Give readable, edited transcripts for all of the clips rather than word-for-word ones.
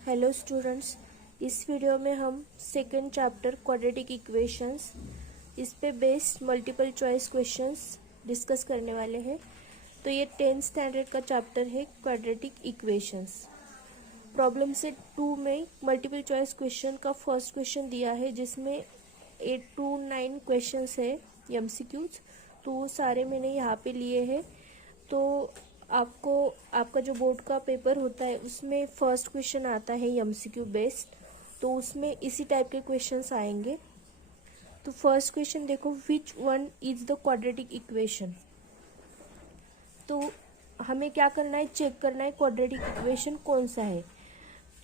Hello students, इस video में हम सेकेंड चैप्टर क्वाड्रेटिक इक्वेशंस इस पे based multiple choice questions discuss करने वाले हैं। तो ये 10th स्टैंडर्ड का चैप्टर है क्वाड्रेटिक इक्वेशंस। प्रॉब्लम सेट 2 में मल्टीपल चॉइस क्वेश्चन का फर्स्ट क्वेश्चन दिया है जिसमें 8 to 9 क्वेश्चंस है एमसीक्यूज। तो वो सारे मैंने यहाँ पे लिए हैं। तो आपको आपका जो बोर्ड का पेपर होता है उसमें फर्स्ट क्वेश्चन आता है एमसीक्यू बेस्ड, तो उसमें इसी टाइप के क्वेश्चंस आएंगे। तो फर्स्ट क्वेश्चन देखो, which one is the quadratic equation. तो हमें क्या करना है, चेक करना है क्वाड्रेटिक इक्वेशन कौन सा है।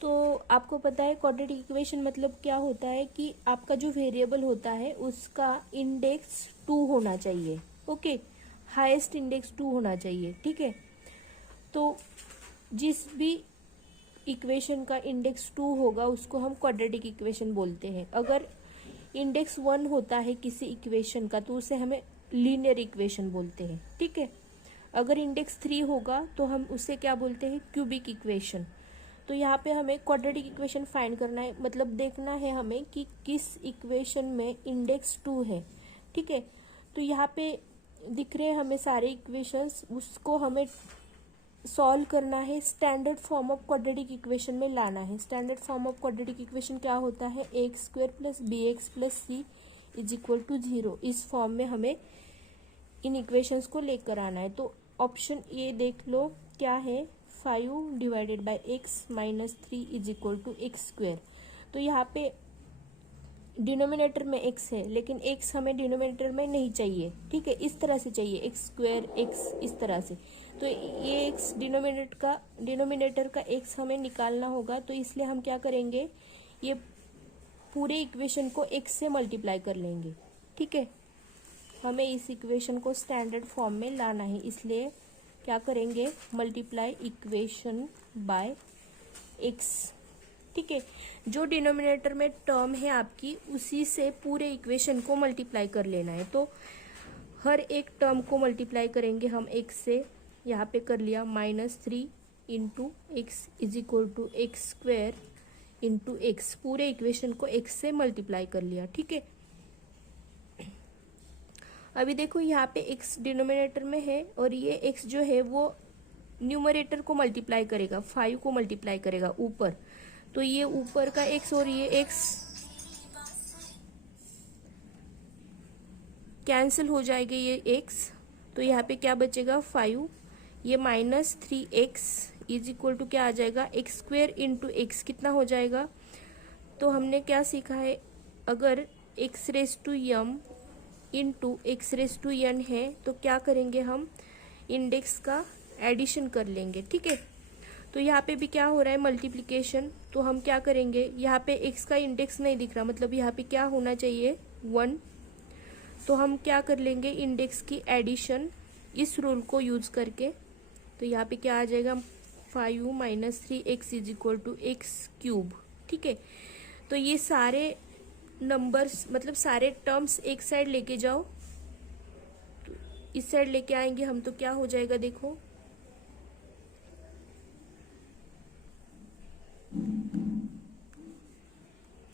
तो आपको पता है क्वाड्रेटिक इक्वेशन मतलब क्या होता है कि आपका जो वेरिएबल होता है उसका इंडेक्स 2 होना चाहिए। ओके, हाईएस्ट इंडेक्स 2 होना चाहिए। ठीक है, तो जिस भी इक्वेशन का इंडेक्स 2 होगा उसको हम क्वाड्रेटिक इक्वेशन बोलते हैं। अगर इंडेक्स 1 होता है किसी इक्वेशन का तो उसे हमें लीनियर इक्वेशन बोलते हैं। ठीक है, अगर इंडेक्स 3 होगा तो हम उसे क्या बोलते हैं, क्यूबिक इक्वेशन। तो यहाँ पे हमें क्वाड्रेटिक इक्वेशन फाइंड करना है, मतलब देखना है हमें कि किस इक्वेशन में इंडेक्स 2 है। ठीक है, तो यहाँ पे दिख रहे हैं हमें सारे इक्वेशंस, उसको हमें सॉल्व करना है, standard form of quadratic equation में लाना है। Standard form of quadratic equation क्या होता है, a² + bx + c = 0। इस फॉर्म में हमें इन इक्वेशंस को लेकर आना है। तो ऑप्शन ए देख लो क्या है, 5 / x - 3 = x²। तो यहाँ पे डिनोमिनेटर में x है लेकिन x हमें डिनोमिनेटर में नहीं चाहिए। ठीक है, इस तरह से चाहिए, x² x इस तरह से। तो ये x डिनोमिनेटर का x हमें निकालना होगा। तो इसलिए हम क्या करेंगे, ये पूरे इक्वेशन को x से मल्टीप्लाई कर लेंगे। ठीक है, हमें इस इक्वेशन को स्टैंडर्ड फॉर्म में लाना है, इसलिए क्या करेंगे, मल्टीप्लाई इक्वेशन बाय x। ठीक है, जो डिनोमिनेटर में टर्म है आपकी उसी से पूरे इक्वेशन को मल्टीप्लाई कर लेना है। तो हर एक टर्म को मल्टीप्लाई करेंगे हम x से। यहाँ पे कर लिया -3 × x = x² × x। पूरे इक्वेशन को x से मल्टीप्लाई कर लिया। ठीक है, अभी देखो यहाँ पे x डिनोमिनेटर में है और ये x जो है वो न्यूमरेटर को मल्टीप्लाई करेगा, 5 को मल्टीप्लाई करेगा ऊपर। तो ये ऊपर का x और ये x कैंसिल हो जाएगा, ये x। तो यहाँ पे क्या बचेगा, 5। ये -3x = क्या आ जाएगा, x² × x। कितना हो जाएगा, तो हमने क्या सीखा है, अगर x⁻m × x⁻n है तो क्या करेंगे, हम इंडेक्स का एडिशन कर लेंगे। ठीक है, तो यहाँ पे भी क्या हो रहा है, मल्टीप्लिकेशन। तो हम क्या करेंगे, यहाँ पे x का इंडेक्स नहीं दिख रहा, मतलब यहाँ पे क्या होना चाहिए, 1। तो हम क्या कर लेंगे, इंडेक्स की एडिशन इस रूल को यूज करके। तो यहाँ पे क्या आ जाएगा, 5 - 3x = x³। ठीक है, तो ये सारे नंबर्स मतलब सारे टर्म्स एक साइड लेके जाओ, तो इस साइड लेके आएंगे हम, तो क्या हो जाएगा, देखो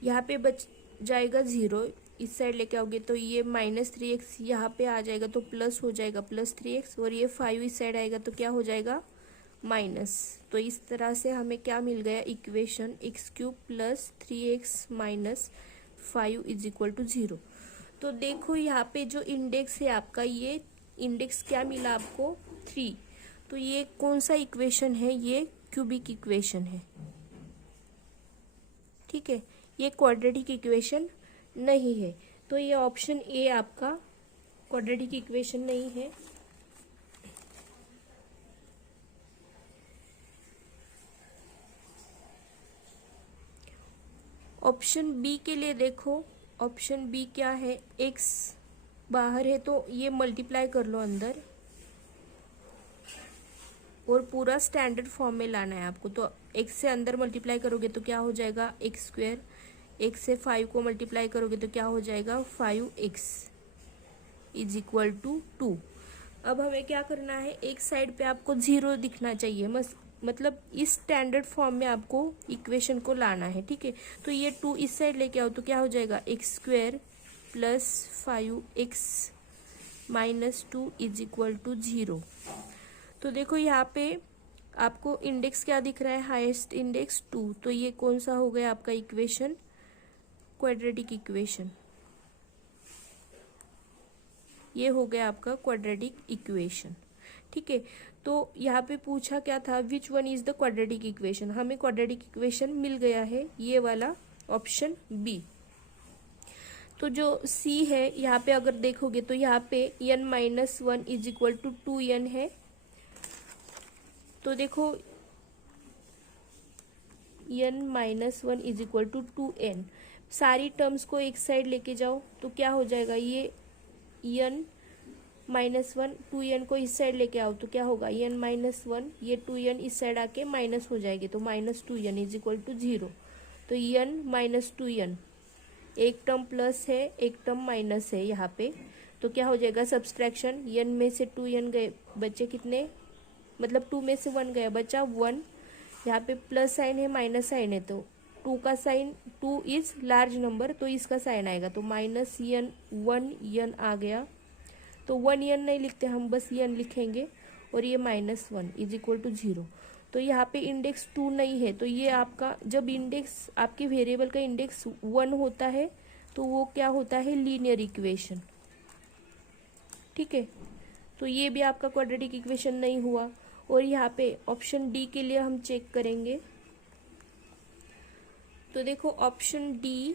यहाँ पे बच जाएगा 0। इस साइड लेके आओगे तो ये -3x यहाँ पे आ जाएगा तो प्लस हो जाएगा +3x, और ये 5 इस साइड आएगा तो क्या हो जाएगा, माइनस। तो इस तरह से हमें क्या मिल गया, इक्वेशन x³ + 3x - 5 = 0। तो देखो यहाँ पे जो इंडेक्स है आपका, ये इंडेक्स क्या मिला आपको, 3। तो ये कौन सा इक्वेशन है, ये क्यूबिक इक्वेशन है। ठीक है, ये क्वाड्रेटिक इक्वेशन नहीं है। तो ये ऑप्शन ए आपका क्वाड्रेटिक इक्वेशन नहीं है। ऑप्शन बी के लिए देखो, ऑप्शन बी क्या है, x बाहर है तो ये मल्टीप्लाई कर लो अंदर और पूरा स्टैंडर्ड फॉर्म में लाना है आपको। तो x से अंदर मल्टीप्लाई करोगे तो क्या हो जाएगा, x²। x से 5 को मल्टीप्लाई करोगे तो क्या हो जाएगा, 5x = 2। अब हमें क्या करना है, एक साइड पे आपको 0 दिखना चाहिए, बस मतलब इस स्टैंडर्ड फॉर्म में आपको इक्वेशन को लाना है, ठीक है। तो ये 2 इस साइड लेके आओ तो क्या हो जाएगा, x square plus 5x minus 2 is equal to 0। तो देखो यहाँ पे आपको इंडेक्स क्या दिख रहा है, हाईएस्ट इंडेक्स 2। तो ये कौन सा हो गया आपका इक्वेशन, क्वाड्रेटिक इक्वेशन। ये हो गया आपका क्वाड्रेटिक इक्वेशन, ठीक है। तो यहाँ पे पूछा क्या था, which one is the quadratic equation. हमें क्वाड्रेटिक इक्वेशन मिल गया है, ये वाला ऑप्शन बी। तो जो सी है यहाँ पे अगर देखोगे तो यहाँ पे n minus 1 is equal to 2n है। तो देखो n minus 1 is equal to 2n, सारी टर्म्स को एक साइड लेके जाओ तो क्या हो जाएगा, ये n माइनस 1 2n को इस साइड लेके आओ तो क्या होगा, n माइनस 1, ये 2n इस साइड आके माइनस हो जाएगी तो minus 2n is equal to 0। तो n माइनस 2n, एक टर्म प्लस है एक टर्म माइनस है यहाँ पे, तो क्या हो जाएगा सब्सट्रैक्शन, n में से 2n गए, बच्चे कितने, मतलब 2 में से 1 गया, बचा 1। यहाँ पे प्लस साइन है माइनस साइन है, तो 2 का साइन, 2 इज लार्ज नंबर तो इसका साइन आएगा, तो माइनस n 1n आ गया। तो 1n नहीं लिखते हम, बस n लिखेंगे और ये माइनस 1 इज इक्वल टू 0। तो यहाँ पे इंडेक्स 2 नहीं है, तो ये आपका जब इंडेक्स, आपके वेरिएबल का इंडेक्स 1 होता है तो वो क्या होता है, लीनियर इक्वेशन, ठीक है। तो ये भी आपका क्वाड्रेटिक इक्वेशन नहीं हुआ। और यहाँ पे ऑप्शन डी के लिए हम चेक करेंगे। तो देखो ऑप्शन डी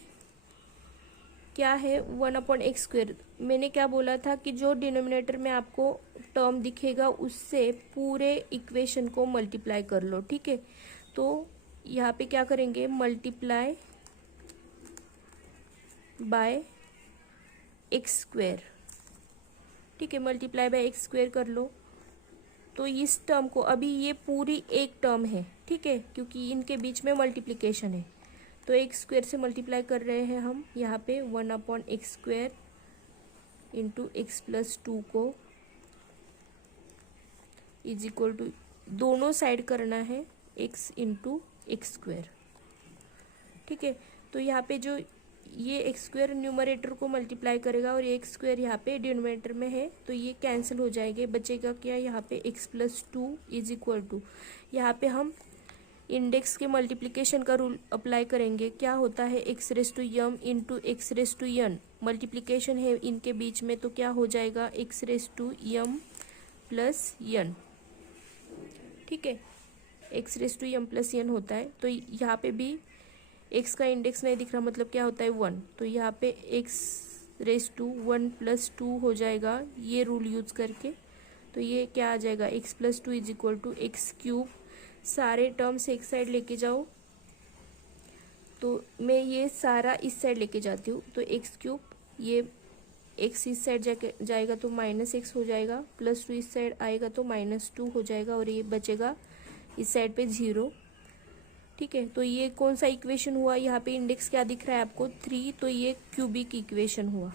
क्या है, 1/x स्क्वायर। मैंने क्या बोला था कि जो डिनोमिनेटर में आपको टर्म दिखेगा उससे पूरे इक्वेशन को मल्टीप्लाई कर लो, ठीक है। तो यहाँ पे क्या करेंगे, मल्टीप्लाई बाय एक्स स्क्वायर, ठीक है, मल्टीप्लाई बाय एक्स स्क्वायर कर लो। तो इस टर्म को, अभी ये पूरी एक टर्म है, ठीक है, क्योंकि इनके बीच में मल्टीप्लिकेशन है, तो एक्स स्क्वायर से मल्टीप्लाई कर रहे हैं हम यहाँ पे 1/x square into x plus 2 को इज इक्वल टू, दोनों साइड करना है x इंटू एक्स स्क्वायर, ठीक है। तो यहाँ पे जो ये एक्स स्क्वायर न्यूमरेटर को मल्टीप्लाई करेगा और ये एक्स स्क्वायर यहाँ पे डिनोमिनेटर में है तो ये कैंसिल हो जाएंगे, बचेगा क्या यहाँ पे x plus 2 is equal to, यहाँ पे हम इंडेक्स के मल्टीप्लिकेशन का रूल अप्लाई करेंगे। क्या होता है, x raise to m into x raise to n, multiplication है इनके बीच में तो क्या हो जाएगा, x raise to m plus n, ठीक है, x raise to m plus n होता है। तो यहाँ पे भी एक्स का इंडेक्स नहीं दिख रहा, मतलब क्या होता है 1, तो यहाँ पे एक्स रेस टू 1 प्लस 2 हो जाएगा ये रूल यूज करके। तो ये क्या आ जाएगा, x plus 2 is equal to x cube, सारे टर्म्स एक साइड लेके जाओ। तो मैं ये सारा इस साइड लेके जाती हूँ, तो एक्स क्यूब, ये एक्स इस साइड जाएगा तो माइनस एक्स हो जाएगा, प्लस 2 इस साइड आएगा तो माइनस 2 हो जाएगा और ये बचेगा इस साइड पे 0, ठीक है। तो ये कौन सा इक्वेशन हुआ, यहाँ पे इंडेक्स क्या दिख रहा है आपको 3, तो ये क्यूबिक इक्वेशन हुआ,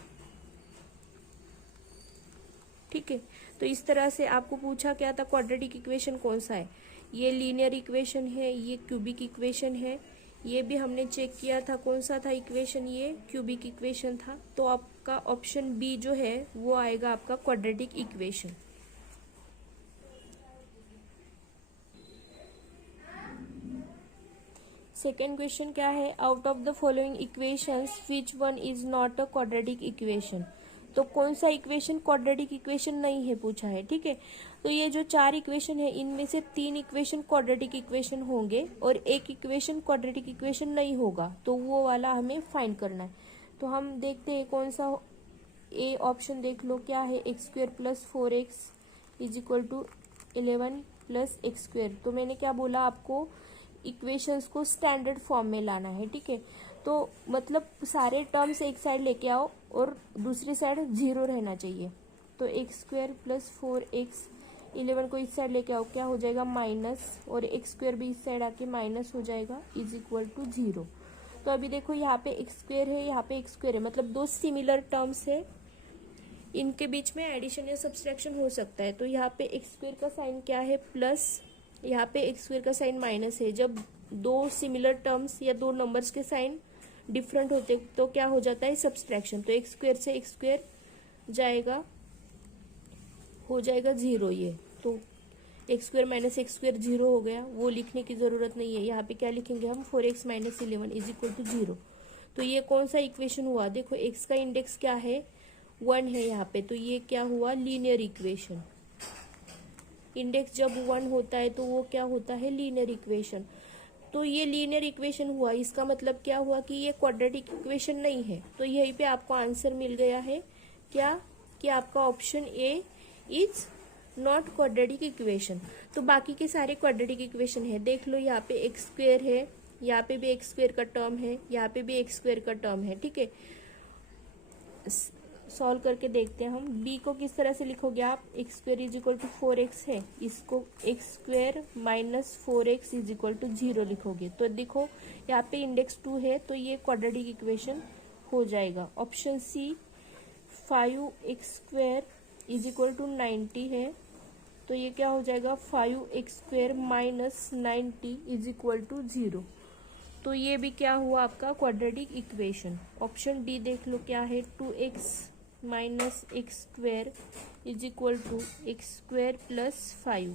ठीक है। तो इस तरह से आपको पूछा क्या था, क्वाड्रेटिक इक्वेशन कौन सा है, ये लीनियर इक्वेशन है, ये क्यूबिक इक्वेशन है। ये भी हमने चेक किया था कौन सा था इक्वेशन, ये क्यूबिक इक्वेशन था। तो आपका ऑप्शन बी जो है वो आएगा आपका क्वाड्रेटिक इक्वेशन। सेकेंड क्वेश्चन क्या है, out of the following equations which one is not a quadratic equation. तो कौन सा इक्वेशन क्वाड्रेटिक इक्वेशन नहीं है पूछा है, ठीक है। तो ये जो 4 इक्वेशन है इनमें से 3 इक्वेशन क्वाड्रेटिक इक्वेशन होंगे और एक इक्वेशन क्वाड्रेटिक इक्वेशन नहीं होगा, तो वो वाला हमें फाइंड करना है। तो हम देखते हैं कौन सा, ए ऑप्शन देख लो क्या है, x square plus 4x is equal to 11 plus x square. तो मैंने क्या बोला आपको, इक्वेशंस को स्टैंडर्ड फॉर्म में लाना है, ठीक है। तो मतलब सारे टर्म्स एक साइड लेके आओ और दूसरी साइड 0 रहना चाहिए। तो एक्स स्क्वायर प्लस 4x, 11 को इस साइड लेके आओ, क्या हो जाएगा माइनस, और एक्स स्क्वायर भी इस साइड आके माइनस हो जाएगा इज इक्वल टू 0। तो अभी देखो यहाँ पे एक्स स्क्वायर है, यहाँ पे एक्स स्क्वायर है, मतलब 2 सिमिलर टर्म्स है, इनके बीच में एडिशन या सब्सट्रैक्शन हो सकता है। तो यहाँ पे एक्स स्क्वायर का साइन क्या है, प्लस, यहाँ पे एक्स स्क्वायर का साइन माइनस है। जब दो सिमिलर टर्म्स या दो नंबर्स के साइन डिफरेंट होते तो क्या हो जाता है, सब्सट्रैक्शन। तो एक्स स्क्वायर से एक्स स्क्वायर जाएगा, हो जाएगा 0 ये। तो x square minus x square 0 हो गया, वो लिखने की ज़रूरत नहीं है। यहाँ पे क्या लिखेंगे हम, 4x minus 11 is equal to 0। तो ये कौन सा इक्वेशन हुआ, देखो x का इंडेक्स क्या है, 1 है यहाँ पे, तो ये क्या हुआ, लीनियर इक्वेशन। इंडेक्स जब 1 होता है तो वो क्या होता है, लीनियर इक्वेशन। तो ये लीनियर इक्वेशन हुआ, इसका मतलब क्या हुआ कि ये क्वाड्रेटिक इक्वेशन नहीं है। तो यहीं पे आपको आंसर मिल गया है क्या, कि आपका option A is not quadratic equation. तो बाकी के सारे क्वाड्रेटिक इक्वेशन है, देख लो यहाँ पे एक्स स्क्वेयर है, यहाँ पे भी एक्स स्क्वेयर का टर्म है, यहाँ पे भी एक्स स्क्वेयर का टर्म है, ठीक है। सॉल्व करके देखते हैं हम। बी को किस तरह से लिखोगे आप, x square is equal to 4x है, इसको x square minus 4x is equal to 0 लिखोगे। तो देखो यहाँ पे इंडेक्स 2 है, तो ये क्वाड्रेटिक इक्वेशन हो जाएगा। Option C 5x square is equal to 90 है, तो ये क्या हो जाएगा, 5x square minus 90 is equal to 0। तो ये भी क्या हुआ आपका क्वाड्रेटिक इक्वेशन। ऑप्शन डी देख लो क्या है, 2x minus x square is equal to x square plus 5।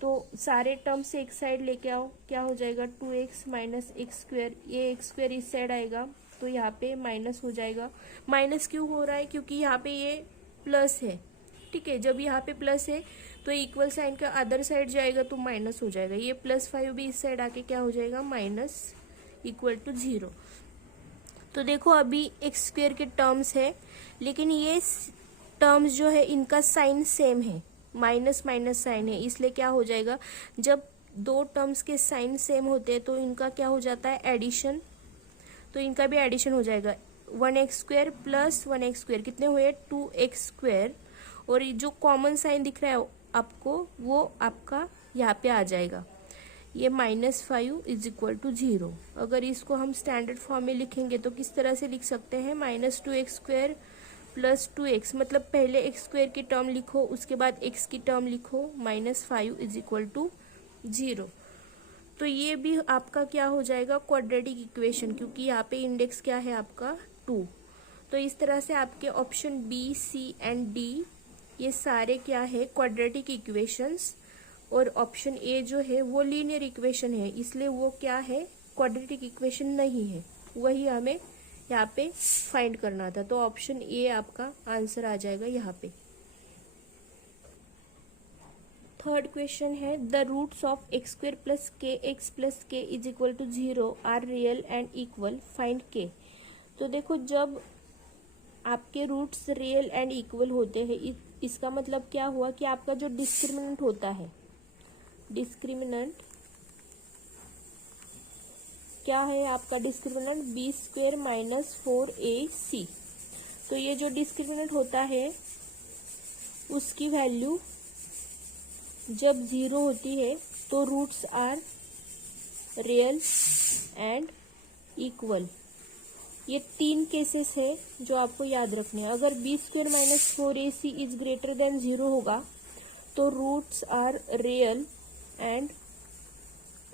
तो सारे टर्म से एक साइड लेके आओ, क्या हो जाएगा, 2x माइनस एक्स स्क्वेयर, ये एक्स स्क्वेयर इस साइड आएगा तो यहाँ पे माइनस हो जाएगा। माइनस क्यों हो रहा है, क्योंकि यहाँ पे ये प्लस है, ठीक है। जब यहाँ पे प्लस है तो इक्वल साइन का अदर साइड जाएगा तो माइनस हो जाएगा। ये +5 भी इस साइड आके क्या हो जाएगा, माइनस इक्वल टू 0। तो देखो अभी एक्स स्क्वेयर के टर्म्स है, लेकिन ये टर्म्स जो है इनका साइन सेम है, माइनस माइनस साइन है, इसलिए क्या हो जाएगा, जब दो टर्म्स के साइन सेम होते हैं तो इनका क्या हो जाता है, एडिशन। तो इनका भी एडिशन हो जाएगा, 1x square plus 1x square कितने हुए, 2x स्क्वेयर। और जो कॉमन साइन दिख रहा है आपको वो आपका यहाँ पे आ जाएगा, ये -5 इज इक्वल टू 0। अगर इसको हम स्टैंडर्ड फॉर्म में लिखेंगे तो किस तरह से लिख सकते हैं, -2x स्क्वेयर प्लस 2x, मतलब पहले x स्क्वेयर की टर्म लिखो, उसके बाद x की टर्म लिखो, -5 इज इक्वल टू 0। तो ये भी आपका क्या हो जाएगा, क्वाड्रेटिक इक्वेशन, क्योंकि यहाँ पे इंडेक्स क्या है आपका 2। तो इस तरह से आपके option B, C and D ये सारे क्या है, क्वाड्रेटिक इक्वेशंस। और ऑप्शन ए जो है वो लीनियर इक्वेशन है, इसलिए वो क्या है, क्वाड्रेटिक इक्वेशन नहीं है। वही हमें यहाँ पे फाइंड करना था, तो ऑप्शन ए आपका आंसर आ जाएगा यहाँ पे। थर्ड क्वेश्चन है, the roots of x square plus k x plus k is equal to 0 are real and equal, find k. तो देखो जब आपके रूट्स रियल एंड इक्वल होते हैं, इसका मतलब क्या हुआ कि आपका जो डिस्क्रिमिनेंट होता है, डिस्क्रिमिनेंट क्या है आपका, discriminant B square minus 4ac। तो ये जो डिस्क्रिमिनेंट होता है उसकी वैल्यू जब 0 होती है तो roots are real and equal. ये 3 केसेस है जो आपको याद रखने हैं। अगर b square minus 4ac is greater than 0 होगा तो roots are real and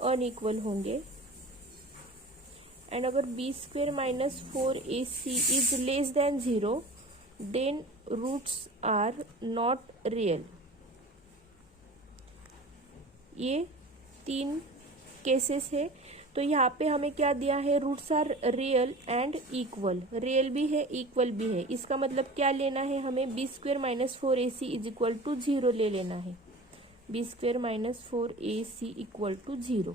unequal होंगे। एंड अगर b square minus 4ac is less than 0 then roots are not real. ये 3 केसेस है। तो यहाँ पे हमें क्या दिया है, roots are real and equal, real भी है इक्वल भी है। इसका मतलब क्या लेना है हमें, b square minus 4ac is equal to 0 ले लेना है, b square minus 4ac equal to 0।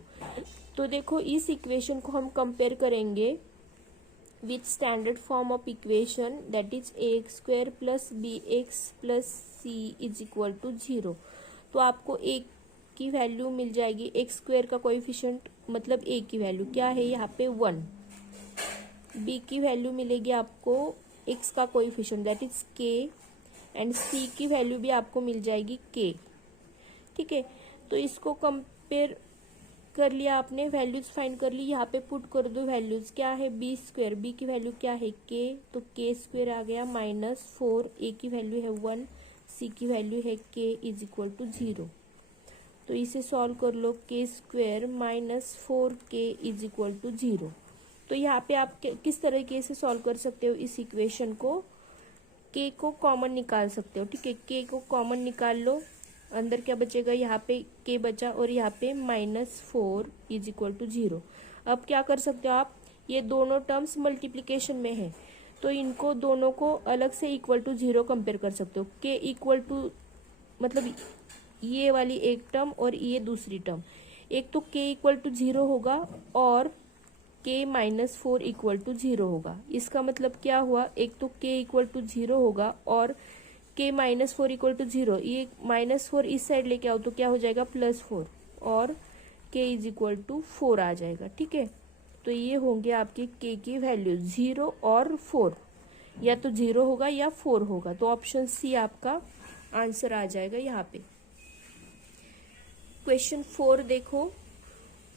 तो देखो इस इक्वेशन को हम कंपेयर करेंगे with standard form of equation, that is ax square plus bx plus c is equal to 0। तो आपको a की वैल्यू मिल जाएगी, एक्स स्क्वेयर का कोएफिशिएंट मतलब a की वैल्यू क्या है यहाँ पे 1, b की वैल्यू मिलेगी आपको x का coefficient that is k, and c की वैल्यू भी आपको मिल जाएगी k, ठीक है। तो इसको कंपेयर कर लिया आपने, वैल्यूज फाइंड कर ली, यहाँ पे पुट कर दो वैल्यूज, क्या है बी स्क्वेयर, बी की वैल्यू क्या है k, तो k स्क्वेयर आ गया -4, a की वैल्यू है 1, c की वैल्यू है k इज इक्वल टू 0। तो इसे सॉल्व कर लो, k square minus 4k is equal to 0। तो यहाँ पे आप किस तरीके से सॉल्व कर सकते हो इस इक्वेशन को, के को कॉमन निकाल सकते हो, ठीक है। के को कॉमन निकाल लो, अंदर क्या बचेगा, यहाँ पे के बचा और यहाँ पे -4 इज इक्वल टू 0। अब क्या कर सकते हो आप, ये दोनों टर्म्स मल्टीप्लिकेशन में है तो इनको दोनों को अलग से इक्वल टू 0 कंपेयर कर सकते हो। के इक्वल टू मतलब ये वाली एक टर्म और ये दूसरी टर्म, एक तो के इक्वल टू 0 होगा और के -4 इक्वल टू 0 होगा। इसका मतलब क्या हुआ, एक तो के इक्वल टू 0 होगा और के -4 इक्वल टू 0, ये -4 इस साइड लेके आओ तो क्या हो जाएगा +4 और के इज इक्वल टू 4 आ जाएगा, ठीक है। तो ये होंगे आपके के की वैल्यू 0 और 4, या तो 0 होगा या 4 होगा, तो ऑप्शन सी आपका आंसर आ जाएगा यहाँ पे। क्वेश्चन 4 देखो,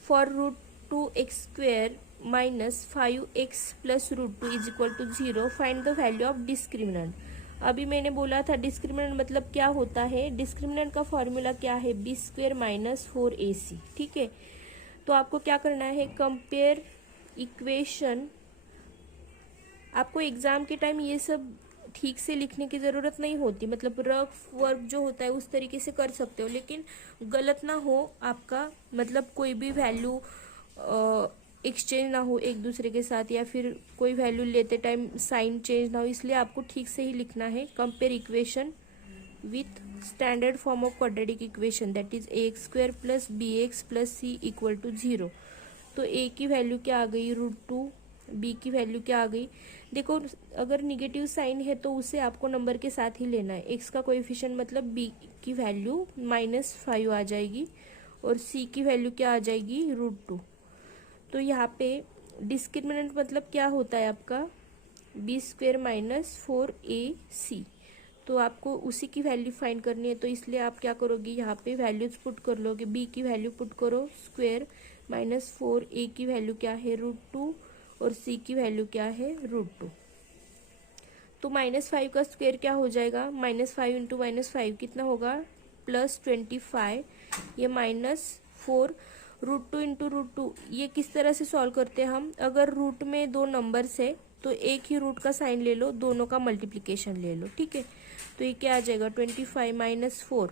for √2x² minus 5x plus √2 is equal to 0 find the value of discriminant. अभी मैंने बोला था डिस्क्रिमिनेंट मतलब क्या होता है, डिस्क्रिमिनेंट का फॉर्मूला क्या है, b² माइनस 4ac, ठीक है। तो आपको क्या करना है, कंपेयर इक्वेशन। आपको एग्जाम के टाइम ये सब ठीक से लिखने की ज़रूरत नहीं होती, मतलब रफ वर्क जो होता है उस तरीके से कर सकते हो, लेकिन गलत ना हो आपका, मतलब कोई भी वैल्यू एक्सचेंज ना हो एक दूसरे के साथ, या फिर कोई वैल्यू लेते टाइम साइन चेंज ना हो, इसलिए आपको ठीक से ही लिखना है। Compare equation with standard form of quadratic equation that is ax² plus bx plus c equal to 0। तो a की वैल्यू क्या आ गई √2, b की वैल्यू क्या आ गई, देखो अगर निगेटिव साइन है तो उसे आपको नंबर के साथ ही लेना है। x का कोएफिशिएंट मतलब b की वैल्यू -5 आ जाएगी और c की वैल्यू क्या आ जाएगी √2। तो यहाँ पे डिस्क्रिमिनेंट मतलब क्या होता है आपका b² माइनस 4ac, तो आपको उसी की वैल्यू फाइंड करनी है। तो इसलिए आप क्या करोगे, यहाँ पे वैल्यूज पुट कर लोगे, b की वैल्यू पुट करो स्क्वेयर माइनस 4a की वैल्यू क्या है √2 और c की वैल्यू क्या है √2। तो -5 का स्क्वेयर क्या हो जाएगा, -5 इंटू -5 कितना होगा +25, ये -4 √2 इंटू √2। ये किस तरह से सॉल्व करते हैं हम, अगर रूट में दो नंबर्स है तो एक ही रूट का साइन ले लो, दोनों का मल्टीप्लिकेशन ले लो, ठीक है। तो ये क्या आ जाएगा 25 -4,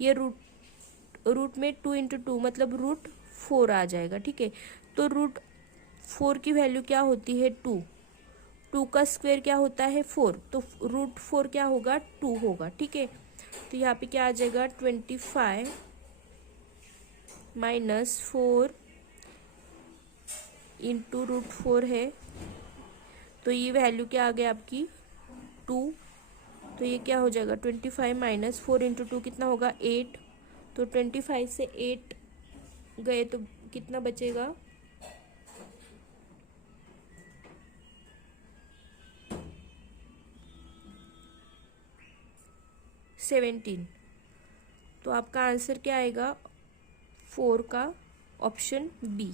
ये रूट में 2 इंटू 2 मतलब √4 आ जाएगा, ठीक है। तो √4 की वैल्यू क्या होती है 2 का स्क्वायर क्या होता है 4, तो √4 क्या होगा 2 होगा, ठीक है। तो यहाँ पे क्या आ जाएगा 25 -4 इंटू √4 है, तो ये वैल्यू क्या आ गई आपकी 2। तो ये क्या हो जाएगा 25 -4 इंटू 2 कितना होगा 8, तो 25 से 8 गए तो कितना बचेगा 17। तो आपका आंसर क्या आएगा 4 का ऑप्शन बी।